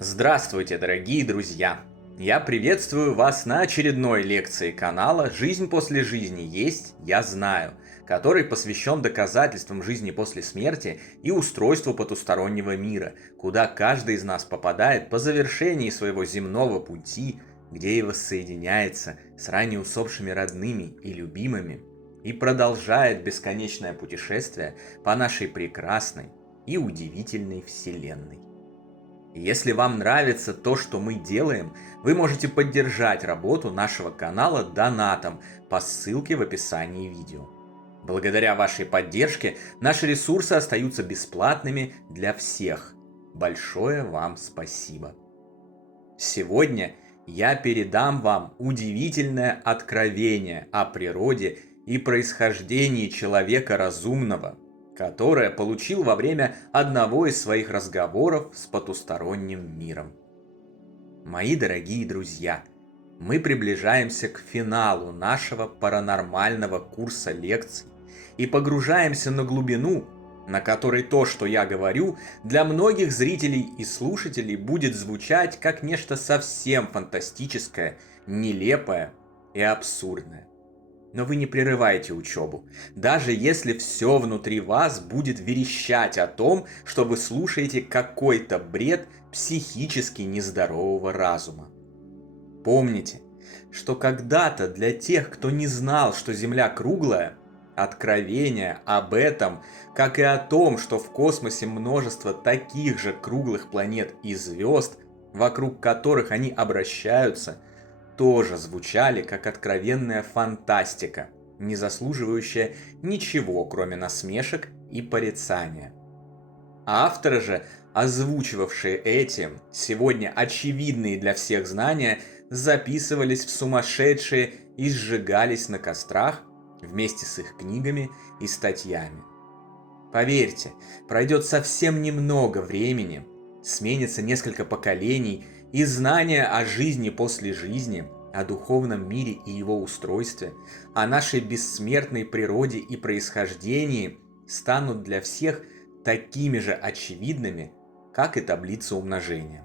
Здравствуйте, дорогие друзья! Я приветствую вас на очередной лекции канала «Жизнь после жизни есть, я знаю», который посвящен доказательствам жизни после смерти и устройству потустороннего мира, куда каждый из нас попадает по завершении своего земного пути, где и воссоединяется с ранее усопшими родными и любимыми, и продолжает бесконечное путешествие по нашей прекрасной и удивительной Вселенной. Если вам нравится то, что мы делаем, вы можете поддержать работу нашего канала донатом по ссылке в описании видео. Благодаря вашей поддержке наши ресурсы остаются бесплатными для всех. Большое вам спасибо. Сегодня я передам вам удивительное откровение о природе и происхождении человека разумного, которое получил во время одного из своих разговоров с потусторонним миром. Мои дорогие друзья, мы приближаемся к финалу нашего паранормального курса лекций и погружаемся на глубину, на которой то, что я говорю, для многих зрителей и слушателей будет звучать как нечто совсем фантастическое, нелепое и абсурдное. Но вы не прерывайте учебу, даже если все внутри вас будет верещать о том, что вы слушаете какой-то бред психически нездорового разума. Помните, что когда-то для тех, кто не знал, что Земля круглая, откровение об этом, как и о том, что в космосе множество таких же круглых планет и звезд, вокруг которых они обращаются, тоже звучали как откровенная фантастика, не заслуживающая ничего, кроме насмешек и порицания. Авторы же, озвучивавшие эти, сегодня очевидные для всех знания, записывались в сумасшедшие и сжигались на кострах вместе с их книгами и статьями. Поверьте, пройдет совсем немного времени, сменится несколько поколений, и знания о жизни после жизни, о духовном мире и его устройстве, о нашей бессмертной природе и происхождении станут для всех такими же очевидными, как и таблица умножения.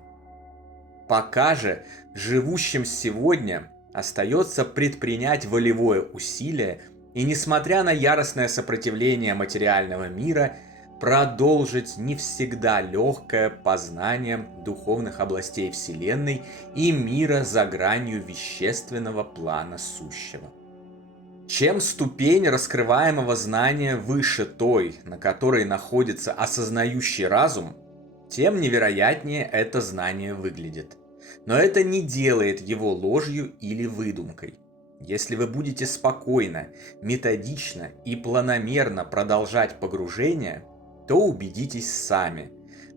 Пока же живущим сегодня остается предпринять волевое усилие и, несмотря на яростное сопротивление материального мира, продолжить не всегда легкое познание духовных областей Вселенной и мира за гранью вещественного плана сущего. Чем ступень раскрываемого знания выше той, на которой находится осознающий разум, тем невероятнее это знание выглядит. Но это не делает его ложью или выдумкой. Если вы будете спокойно, методично и планомерно продолжать погружение, то убедитесь сами.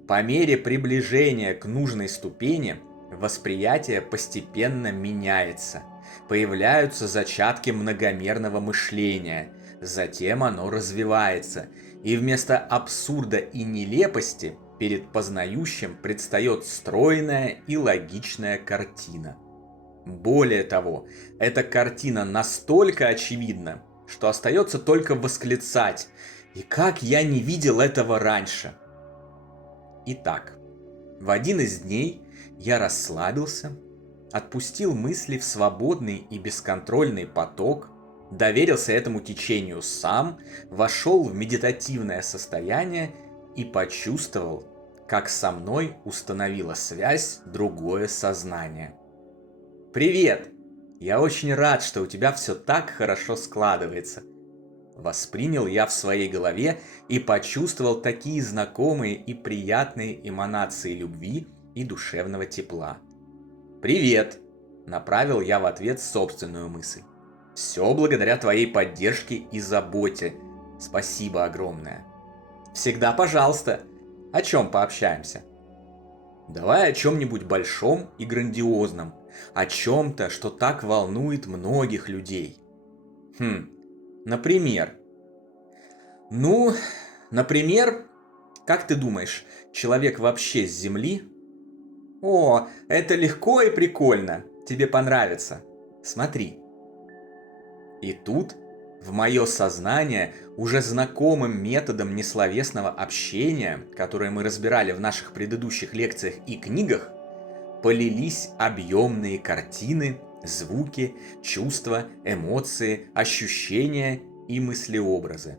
По мере приближения к нужной ступени восприятие постепенно меняется. Появляются зачатки многомерного мышления, затем оно развивается, и вместо абсурда и нелепости перед познающим предстает стройная и логичная картина. Более того, эта картина настолько очевидна, что остается только восклицать: «И как я не видел этого раньше!» Итак, в один из дней я расслабился, отпустил мысли в свободный и бесконтрольный поток, доверился этому течению сам, вошел в медитативное состояние и почувствовал, как со мной установила связь другое сознание. «Привет! Я очень рад, что у тебя все так хорошо складывается». Воспринял я в своей голове и почувствовал такие знакомые и приятные эманации любви и душевного тепла. «Привет!» – направил я в ответ собственную мысль. «Все благодаря твоей поддержке и заботе. Спасибо огромное!» «Всегда пожалуйста! О чем пообщаемся?» «Давай о чем-нибудь большом и грандиозном, о чем-то, что так волнует многих людей». Например? Например, как ты думаешь, человек вообще с Земли? О, это легко и прикольно, тебе понравится. Смотри. И тут в мое сознание уже знакомым методом несловесного общения, которое мы разбирали в наших предыдущих лекциях и книгах, полились объемные картины, звуки, чувства, эмоции, ощущения и мыслеобразы.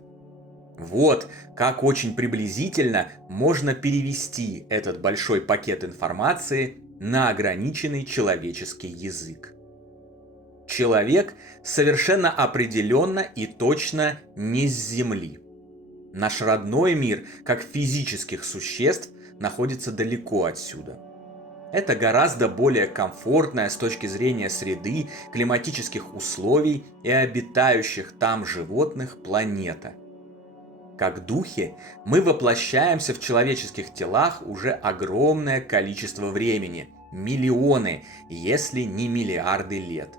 Вот как очень приблизительно можно перевести этот большой пакет информации на ограниченный человеческий язык. Человек совершенно определенно и точно не с Земли. Наш родной мир, как физических существ, находится далеко отсюда. Это гораздо более комфортная с точки зрения среды, климатических условий и обитающих там животных планета. Как духи, мы воплощаемся в человеческих телах уже огромное количество времени, миллионы, если не миллиарды лет.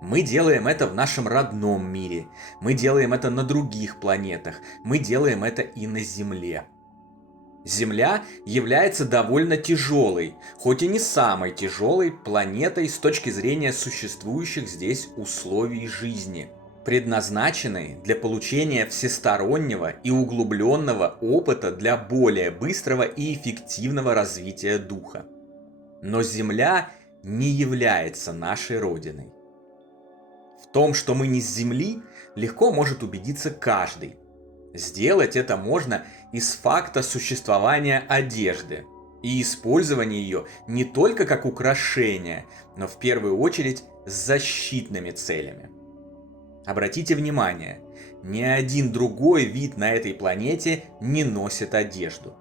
Мы делаем это в нашем родном мире, мы делаем это на других планетах, мы делаем это и на Земле. Земля является довольно тяжелой, хоть и не самой тяжелой планетой с точки зрения существующих здесь условий жизни, предназначенной для получения всестороннего и углубленного опыта для более быстрого и эффективного развития духа. Но Земля не является нашей родиной. В том, что мы не с Земли, легко может убедиться каждый. Сделать это можно из факта существования одежды и использования ее не только как украшение, но в первую очередь с защитными целями. Обратите внимание, ни один другой вид на этой планете не носит одежду.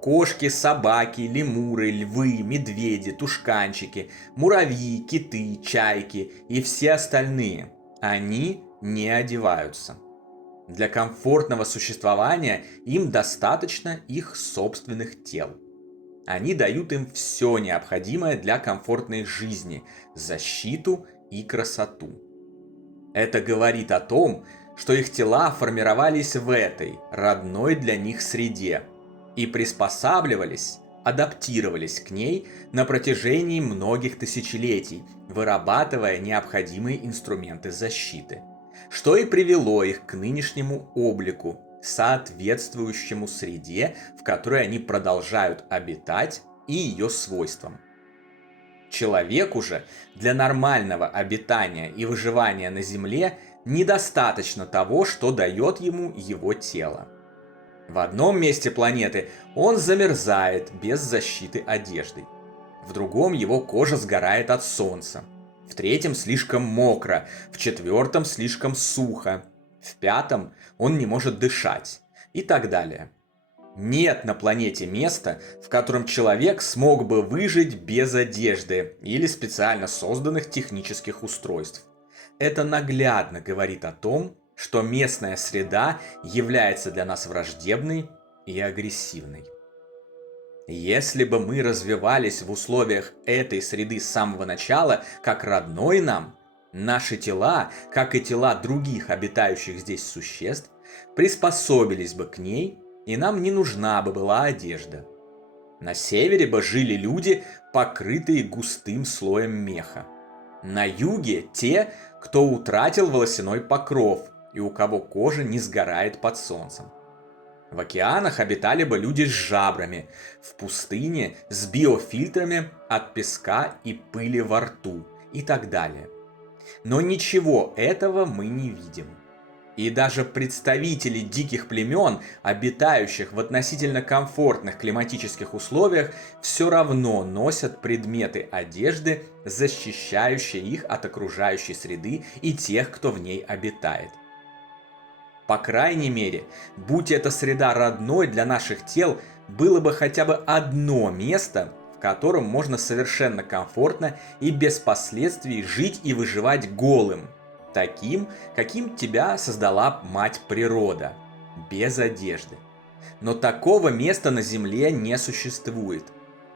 Кошки, собаки, лемуры, львы, медведи, тушканчики, муравьи, киты, чайки и все остальные, они не одеваются. Для комфортного существования им достаточно их собственных тел. Они дают им все необходимое для комфортной жизни, защиту и красоту. Это говорит о том, что их тела формировались в этой, родной для них среде, и приспосабливались, адаптировались к ней на протяжении многих тысячелетий, вырабатывая необходимые инструменты защиты, что и привело их к нынешнему облику, соответствующему среде, в которой они продолжают обитать, и ее свойствам. Человеку же для нормального обитания и выживания на Земле недостаточно того, что дает ему его тело. В одном месте планеты он замерзает без защиты одежды. В другом его кожа сгорает от солнца. В третьем слишком мокро, в четвертом слишком сухо, в пятом он не может дышать и так далее. Нет на планете места, в котором человек смог бы выжить без одежды или специально созданных технических устройств. Это наглядно говорит о том, что местная среда является для нас враждебной и агрессивной. Если бы мы развивались в условиях этой среды с самого начала, как родной нам, наши тела, как и тела других обитающих здесь существ, приспособились бы к ней, и нам не нужна бы была одежда. На севере бы жили люди, покрытые густым слоем меха. На юге те, кто утратил волосяной покров и у кого кожа не сгорает под солнцем. В океанах обитали бы люди с жабрами, в пустыне с биофильтрами от песка и пыли во рту и так далее. Но ничего этого мы не видим. И даже представители диких племен, обитающих в относительно комфортных климатических условиях, все равно носят предметы одежды, защищающие их от окружающей среды и тех, кто в ней обитает. По крайней мере, будь эта среда родной для наших тел, было бы хотя бы одно место, в котором можно совершенно комфортно и без последствий жить и выживать голым, таким, каким тебя создала мать природа, без одежды. Но такого места на Земле не существует.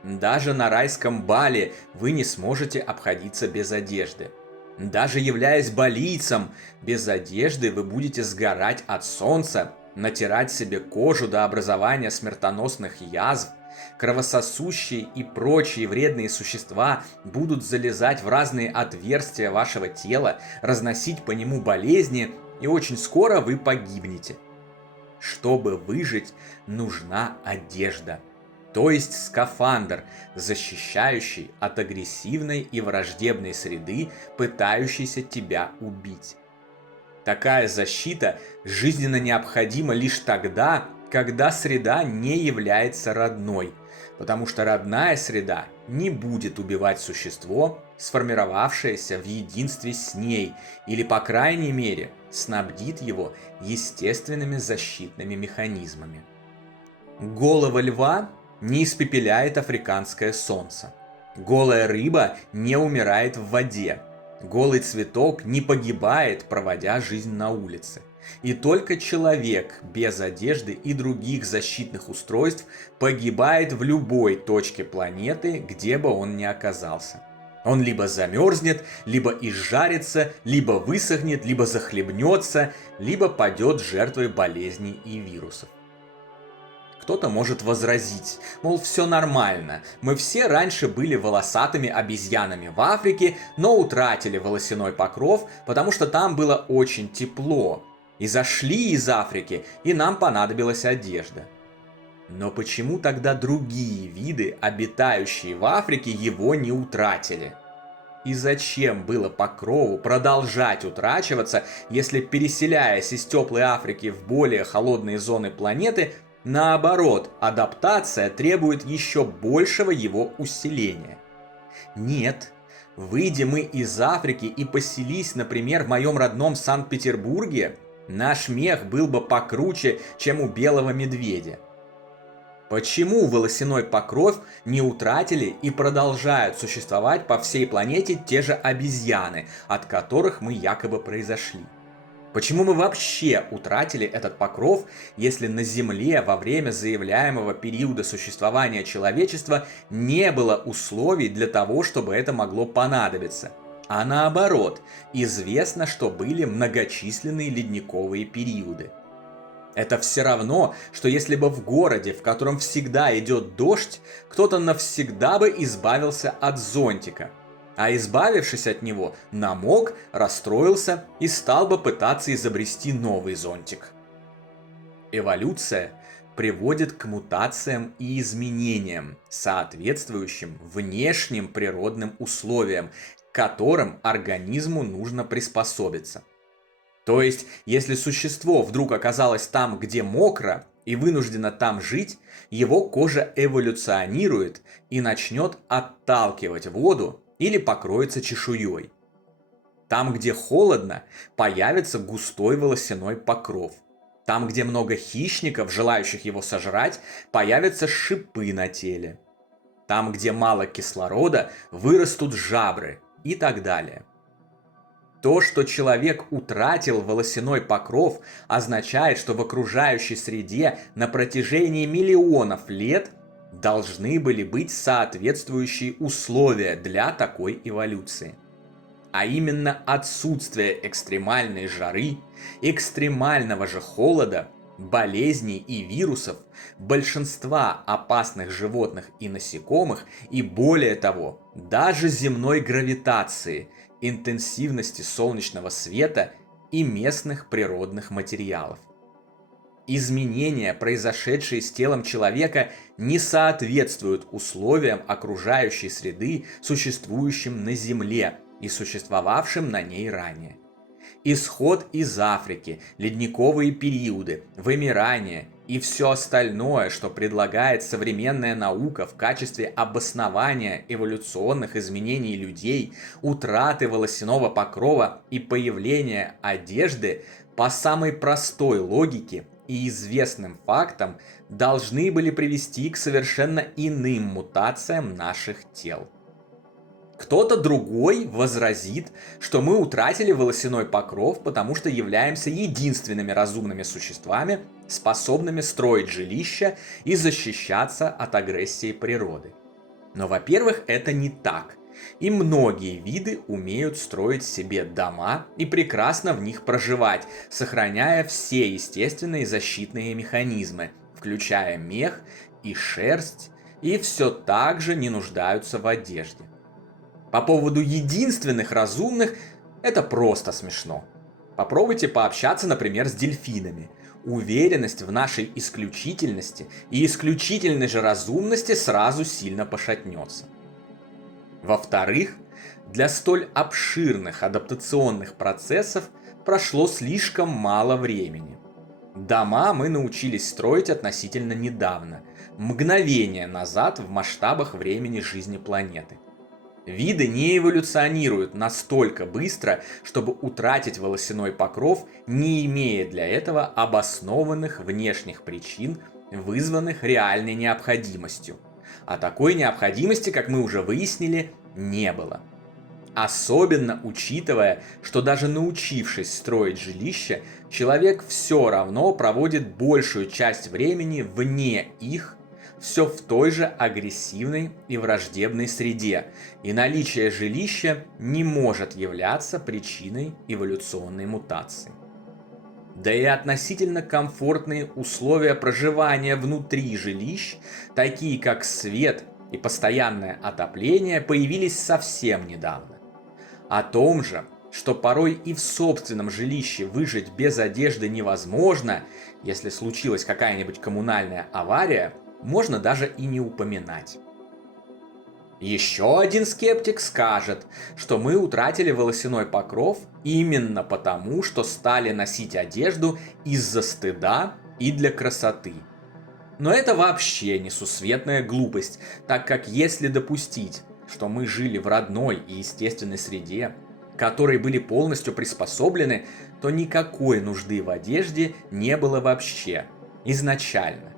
Даже на райском Бали вы не сможете обходиться без одежды. Даже являясь балийцем, без одежды вы будете сгорать от солнца, натирать себе кожу до образования смертоносных язв, кровососущие и прочие вредные существа будут залезать в разные отверстия вашего тела, разносить по нему болезни, и очень скоро вы погибнете. Чтобы выжить, нужна одежда. То есть скафандр, защищающий от агрессивной и враждебной среды, пытающейся тебя убить. Такая защита жизненно необходима лишь тогда, когда среда не является родной, потому что родная среда не будет убивать существо, сформировавшееся в единстве с ней, или, по крайней мере, снабдит его естественными защитными механизмами. Голого льва не испепеляет африканское солнце. Голая рыба не умирает в воде. Голый цветок не погибает, проводя жизнь на улице. И только человек без одежды и других защитных устройств погибает в любой точке планеты, где бы он ни оказался. Он либо замерзнет, либо изжарится, либо высохнет, либо захлебнется, либо падет жертвой болезней и вирусов. Кто-то может возразить, мол, все нормально, мы все раньше были волосатыми обезьянами в Африке, но утратили волосяной покров, потому что там было очень тепло, и зашли из Африки, и нам понадобилась одежда. Но почему тогда другие виды, обитающие в Африке, его не утратили? И зачем было покрову продолжать утрачиваться, если, переселяясь из теплой Африки в более холодные зоны планеты, наоборот, адаптация требует еще большего его усиления? Нет. Выйдя мы из Африки и поселись, например, в моем родном Санкт-Петербурге, наш мех был бы покруче, чем у белого медведя. Почему волосяной покров не утратили и продолжают существовать по всей планете те же обезьяны, от которых мы якобы произошли? Почему мы вообще утратили этот покров, если на Земле во время заявляемого периода существования человечества не было условий для того, чтобы это могло понадобиться? А наоборот, известно, что были многочисленные ледниковые периоды. Это все равно, что если бы в городе, в котором всегда идет дождь, кто-то навсегда бы избавился от зонтика. А избавившись от него, намок, расстроился и стал бы пытаться изобрести новый зонтик. Эволюция приводит к мутациям и изменениям, соответствующим внешним природным условиям, к которым организму нужно приспособиться. То есть, если существо вдруг оказалось там, где мокро, и вынуждено там жить, его кожа эволюционирует и начнет отталкивать воду или покроется чешуей. Там, где холодно, появится густой волосяной покров. Там, где много хищников, желающих его сожрать, появятся шипы на теле. Там, где мало кислорода, вырастут жабры и так далее. То, что человек утратил волосяной покров, означает, что в окружающей среде на протяжении миллионов лет должны были быть соответствующие условия для такой эволюции. А именно отсутствие экстремальной жары, экстремального же холода, болезней и вирусов, большинства опасных животных и насекомых и, более того, даже земной гравитации, интенсивности солнечного света и местных природных материалов. Изменения, произошедшие с телом человека, не соответствуют условиям окружающей среды, существующим на Земле и существовавшим на ней ранее. Исход из Африки, ледниковые периоды, вымирание и все остальное, что предлагает современная наука в качестве обоснования эволюционных изменений людей, утраты волосяного покрова и появления одежды, по самой простой логике и известным фактам должны были привести к совершенно иным мутациям наших тел. Кто-то другой возразит, что мы утратили волосяной покров, потому что являемся единственными разумными существами, способными строить жилища и защищаться от агрессии природы. Но, во-первых, это не так. И многие виды умеют строить себе дома и прекрасно в них проживать, сохраняя все естественные защитные механизмы, включая мех и шерсть, и все так же не нуждаются в одежде. По поводу единственных разумных, это просто смешно. Попробуйте пообщаться, например, с дельфинами. уверенность в нашей исключительности и исключительной же разумности сразу сильно пошатнется. Во-вторых, для столь обширных адаптационных процессов прошло слишком мало времени. Дома мы научились строить относительно недавно, мгновение назад в масштабах времени жизни планеты. Виды не эволюционируют настолько быстро, чтобы утратить волосяной покров, не имея для этого обоснованных внешних причин, вызванных реальной необходимостью. А такой необходимости, как мы уже выяснили, не было. Особенно учитывая, что даже научившись строить жилище, человек все равно проводит большую часть времени вне их, все в той же агрессивной и враждебной среде, и наличие жилища не может являться причиной эволюционной мутации. Да и относительно комфортные условия проживания внутри жилищ, такие как свет и постоянное отопление, появились совсем недавно. О том же, что порой и в собственном жилище выжить без одежды невозможно, если случилась какая-нибудь коммунальная авария, можно даже и не упоминать. Еще один скептик скажет, что мы утратили волосяной покров именно потому, что стали носить одежду из-за стыда и для красоты. Но это вообще несусветная глупость, так как если допустить, что мы жили в родной и естественной среде, которой были полностью приспособлены, то никакой нужды в одежде не было вообще, изначально.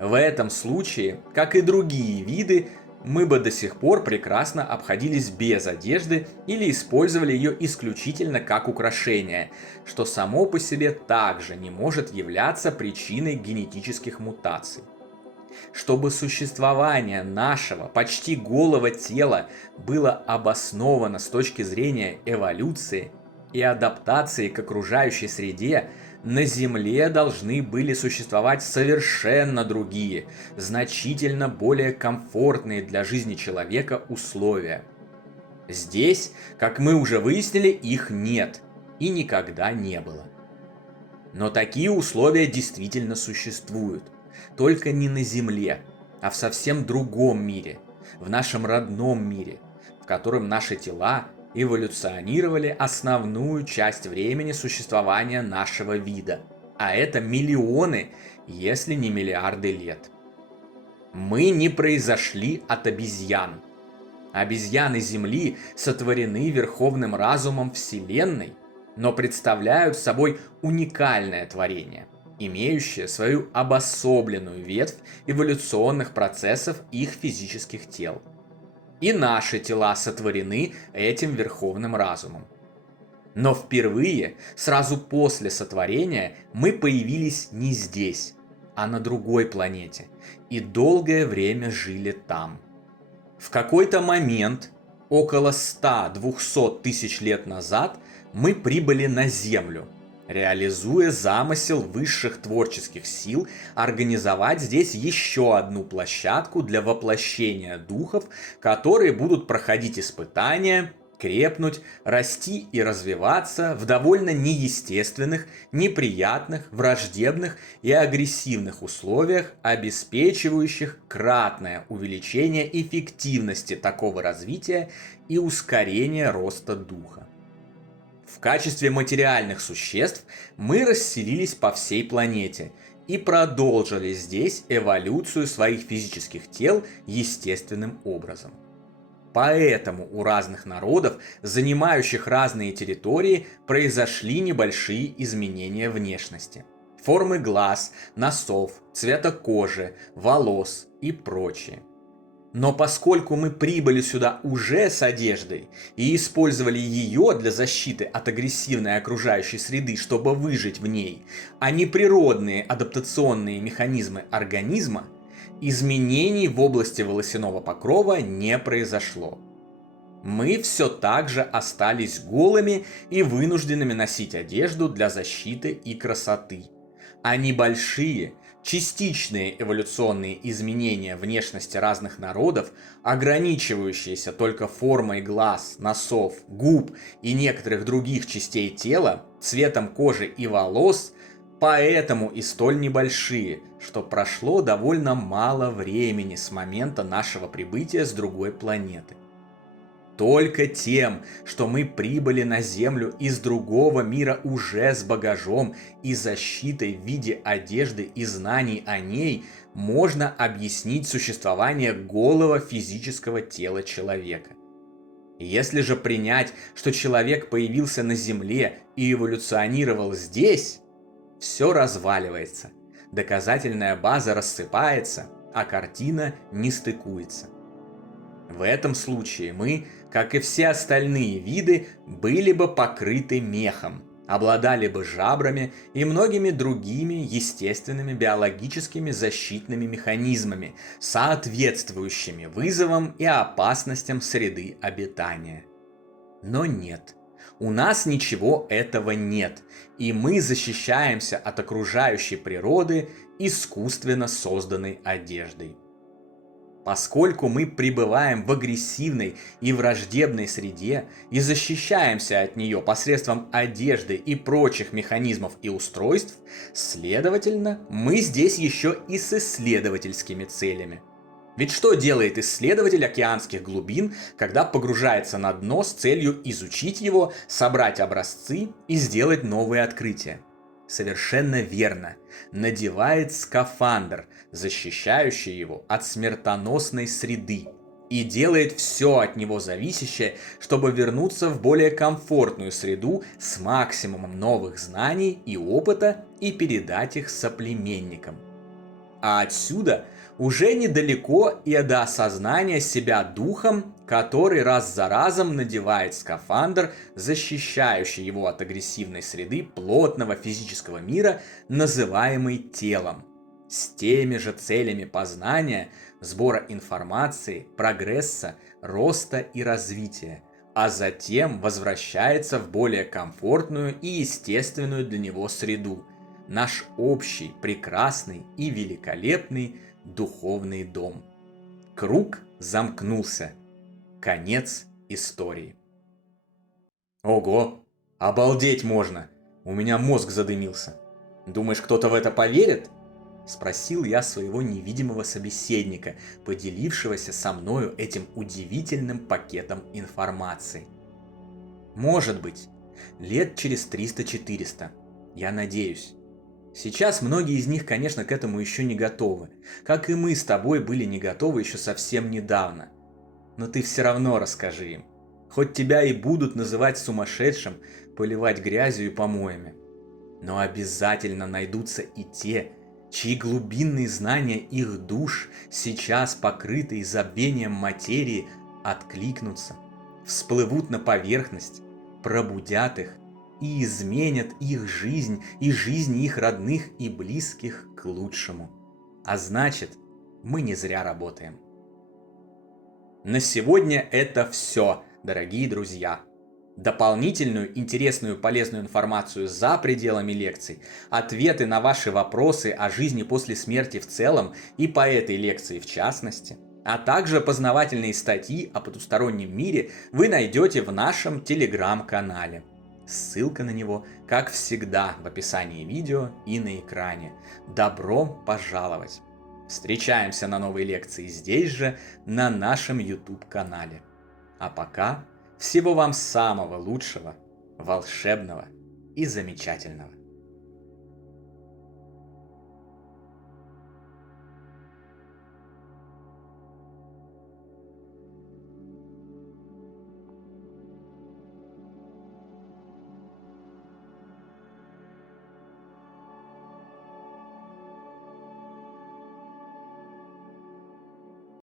В этом случае, как и другие виды, мы бы до сих пор прекрасно обходились без одежды или использовали ее исключительно как украшение, что само по себе также не может являться причиной генетических мутаций. Чтобы существование нашего почти голого тела было обосновано с точки зрения эволюции и адаптации к окружающей среде, на Земле должны были существовать совершенно другие, значительно более комфортные для жизни человека условия. Здесь, как мы уже выяснили, их нет и никогда не было. Но такие условия действительно существуют. Только не на Земле, а в совсем другом мире, в нашем родном мире, в котором наши тела эволюционировали основную часть времени существования нашего вида, а это миллионы, если не миллиарды лет. Мы не произошли от обезьян. Обезьяны Земли сотворены верховным разумом Вселенной, но представляют собой уникальное творение, имеющее свою обособленную ветвь эволюционных процессов их физических тел. И наши тела сотворены этим верховным разумом. Но впервые, сразу после сотворения, мы появились не здесь, а на другой планете, и долгое время жили там. В какой-то момент, около 100-200 тысяч лет назад, мы прибыли на Землю, реализуя замысел высших творческих сил организовать здесь еще одну площадку для воплощения духов, которые будут проходить испытания, крепнуть, расти и развиваться в довольно неестественных, неприятных, враждебных и агрессивных условиях, обеспечивающих кратное увеличение эффективности такого развития и ускорение роста духа. В качестве материальных существ мы расселились по всей планете и продолжили здесь эволюцию своих физических тел естественным образом. Поэтому у разных народов, занимающих разные территории, произошли небольшие изменения внешности. Формы глаз, носов, цвета кожи, волос и прочее. Но поскольку мы прибыли сюда уже с одеждой и использовали ее для защиты от агрессивной окружающей среды, чтобы выжить в ней, а не природные адаптационные механизмы организма, изменений в области волосяного покрова не произошло. Мы все так же остались голыми и вынужденными носить одежду для защиты и красоты. А небольшие, частичные эволюционные изменения внешности разных народов, ограничивающиеся только формой глаз, носов, губ и некоторых других частей тела, цветом кожи и волос, Поэтому и столь небольшие, что прошло довольно мало времени с момента нашего прибытия с другой планеты. Только тем, что мы прибыли на Землю из другого мира уже с багажом и защитой в виде одежды и знаний о ней, можно объяснить существование голого физического тела человека. Если же принять, что человек появился на Земле и эволюционировал здесь, все разваливается, доказательная база рассыпается, а картина не стыкуется. В этом случае мы, как и все остальные виды, были бы покрыты мехом, обладали бы жабрами и многими другими естественными биологическими защитными механизмами, соответствующими вызовам и опасностям среды обитания. Но нет. У нас ничего этого нет, и мы защищаемся от окружающей природы искусственно созданной одеждой. Поскольку мы пребываем в агрессивной и враждебной среде и защищаемся от нее посредством одежды и прочих механизмов и устройств, следовательно, мы здесь еще и с исследовательскими целями. Ведь что делает исследователь океанских глубин, когда погружается на дно с целью изучить его, собрать образцы и сделать новые открытия? Совершенно верно, надевает скафандр, защищающий его от смертоносной среды, и делает все от него зависящее, чтобы вернуться в более комфортную среду с максимумом новых знаний и опыта и передать их соплеменникам. А отсюда уже недалеко и до осознания себя духом, который раз за разом надевает скафандр, защищающий его от агрессивной среды плотного физического мира, называемый телом, с теми же целями познания, сбора информации, прогресса, роста и развития, а затем возвращается в более комфортную и естественную для него среду, наш общий, прекрасный и великолепный духовный дом. Круг замкнулся. Конец истории. Ого, обалдеть можно! У меня мозг задымился. Думаешь, кто-то в это поверит? Спросил я своего невидимого собеседника, поделившегося со мною этим удивительным пакетом информации. Может быть, лет через 300-400. Я надеюсь. Сейчас многие из них, конечно, к этому еще не готовы, как и мы с тобой были не готовы еще совсем недавно. Но ты все равно расскажи им, хоть тебя и будут называть сумасшедшим, поливать грязью и помоями. Но обязательно найдутся и те, чьи глубинные знания их душ, сейчас покрытые забвением материи, откликнутся, всплывут на поверхность, пробудят их и изменят их жизнь и жизни их родных и близких к лучшему. А значит, мы не зря работаем. На сегодня это все, дорогие друзья. Дополнительную, интересную, полезную информацию за пределами лекций, ответы на ваши вопросы о жизни после смерти в целом и по этой лекции в частности, а также познавательные статьи о потустороннем мире вы найдете в нашем телеграм-канале. Ссылка на него, как всегда, в описании видео и на экране. Добро пожаловать! Встречаемся на новой лекции здесь же, на нашем YouTube-канале. А пока всего вам самого лучшего, волшебного и замечательного.